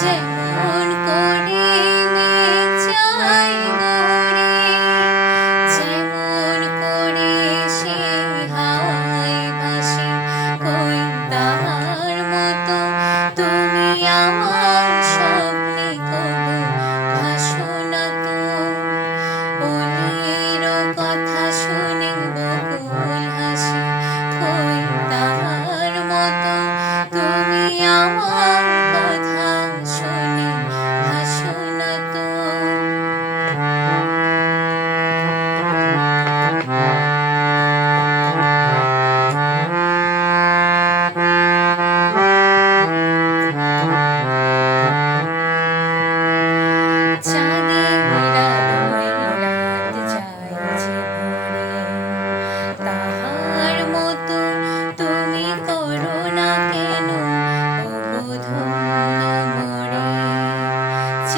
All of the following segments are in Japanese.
জীবন করি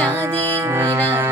nadira